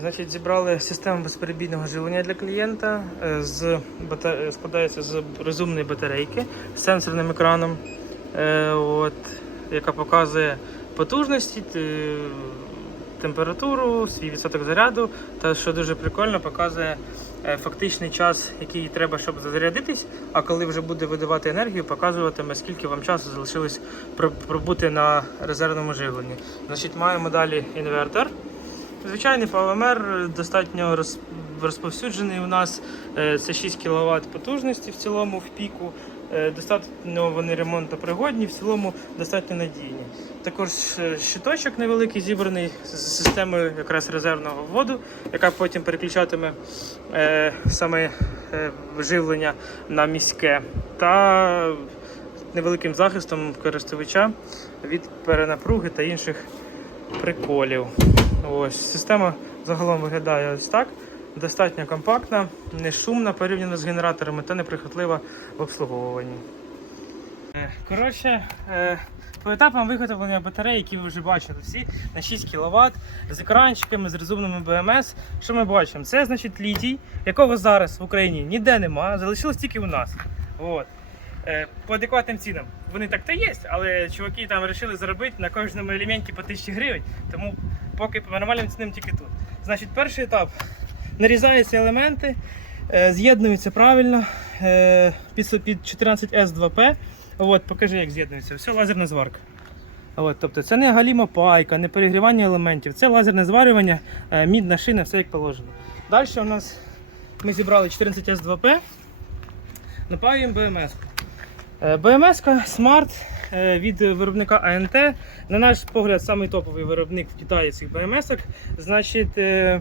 Значить, зібрали систему безперебійного живлення для клієнта. е, З бата- складається з розумної батарейки з сенсорним екраном, е, от, яка показує потужності, температуру, свій відсоток заряду. Та що дуже прикольно, показує е, фактичний час, який треба, щоб зарядитись. А коли вже буде видавати енергію, показуватиме, скільки вам часу залишилось пробути на резервному живленні. Значить, маємо далі інвертор. Звичайний PowerMR достатньо роз- розповсюджений у нас. Е, Це 6 кВт потужності в цілому в піку. Е, Достатньо вони ремонтопригодні, в цілому достатньо надійні. Також е, щиточок невеликий зібраний з системою якраз резервного вводу, яка потім переключатиме е, саме е, живлення на міське, та невеликим захистом користувача від перенапруги та інших приколів. Ось система загалом виглядає ось так. Достатньо компактна, не шумна порівняно з генераторами та неприхотлива в обслуговуванні. Е, Коротше, е, по етапам виготовлення батарей, які ви вже бачили всі, на 6 кВт з екранчиками, з розумними БМС. Що ми бачимо? Це значить літій, якого зараз в Україні ніде нема, залишилось тільки у нас. От. Е, По адекватним цінам. Вони так то є, але чуваки там вирішили заробити на кожному елементі по 1000 гривень, тому поки по нормальним цінам тільки тут. Значить, перший етап. Нарізаються елементи, е, з'єднуються правильно е, під, під 14S2P. От, покажи, як з'єднується. Все лазерна зварка. От, тобто це не галіма пайка, не перегрівання елементів, це лазерне зварювання, е, мідна шина, все як положено. Далі у нас ми зібрали 14S2P, напаюємо БМС. БМС Smart від виробника АНТ. На наш погляд, самий топовий виробник в Китаї цих БМС. Значить, е,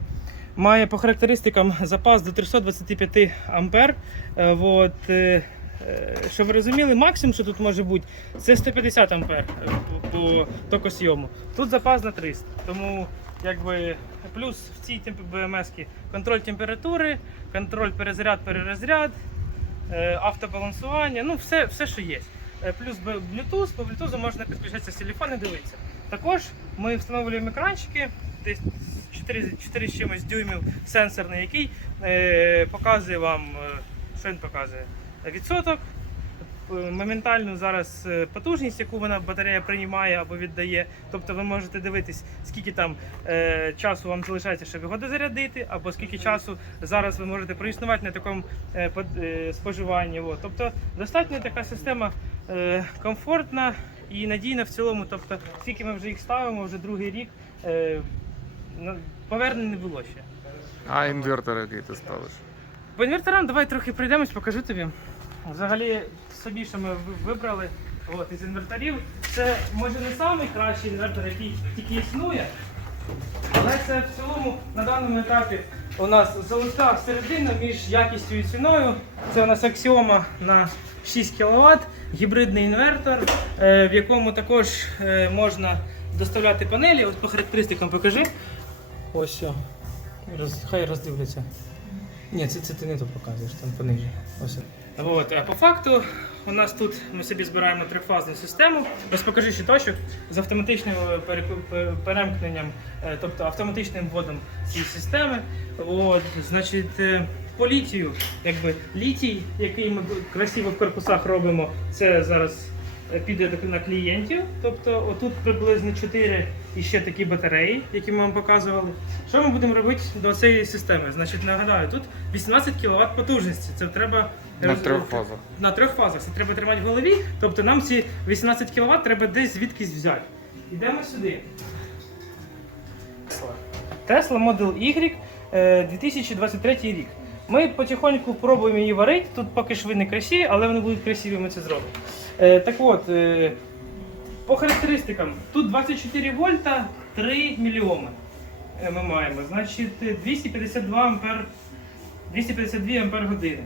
має по характеристикам запас до 325 ампер. Е, От, е, е, щоб ви розуміли, максимум, що тут може бути, це 150 ампер е, по, токосйому. Тут запас на 300. Тому якби плюс в цій БМС контроль температури, контроль перезаряд, перерозряд, е, автобалансування, ну все, все що є. Е, Плюс Bluetooth, по Bluetooth можна підключатися з телефону і дивитися. Також ми встановлюємо екранчики, десь 4, 4 з чимось дюймів сенсорний, який е, показує вам, е, що він показує? Відсоток, е, моментальну зараз потужність, яку вона батарея приймає або віддає. Тобто ви можете дивитись, скільки там е, часу вам залишається, щоб його дозарядити, або скільки часу зараз ви можете проіснувати на такому е, е, споживанні. От. Тобто достатньо така система комфортна і надійна в цілому. Тобто, скільки ми вже їх ставимо, вже другий рік. Е, Повернень не було ще. А інвертор який ти ставиш? По інверторам давай трохи пройдемось, покажу тобі. Взагалі, собі, що ми вибрали от, із інверторів, це може не найкращий інвертор, який тільки існує, але це в цілому на даному етапі у нас золота середина між якістю і ціною. Це у нас аксіома на 6 кВт, гібридний інвертор, е, в якому також е, можна доставляти панелі. От по характеристикам покажи. Ось. Роз, хай роздивляться. Ні, це, це ти не то показуєш, там пониже. Ось. От, а по факту у нас тут ми собі збираємо трифазну систему. Ось покажи щиточок з автоматичним е, перемкненням, е, тобто автоматичним вводом цієї системи. От, значить, е, по літію, якби літій, який ми красиво в корпусах робимо, це зараз піде на клієнтів. Тобто отут приблизно 4 і ще такі батареї, які ми вам показували. Що ми будемо робити до цієї системи? Значить, нагадаю, тут 18 кВт потужності. Це треба На трьох фазах. на трьох фазах. Це треба тримати в голові. Тобто нам ці 18 кВт треба десь звідкись взяти. Йдемо сюди. Tesla Model Y е, 2023 рік. Ми потихоньку пробуємо її варити. Тут поки що не красиві, але вони будуть красиві, ми це зробимо. Е, Так от, е, по характеристикам, тут 24 вольта, 3 мільйоми е, ми маємо. Значить, е, 252 ампер, 252 ампер години.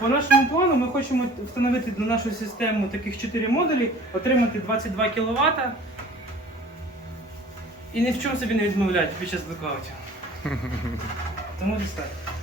По нашому плану ми хочемо встановити на нашу систему таких 4 модулі, отримати 22 кВт і ні в чому собі не відмовляти під час блокаутів. Тому достатньо.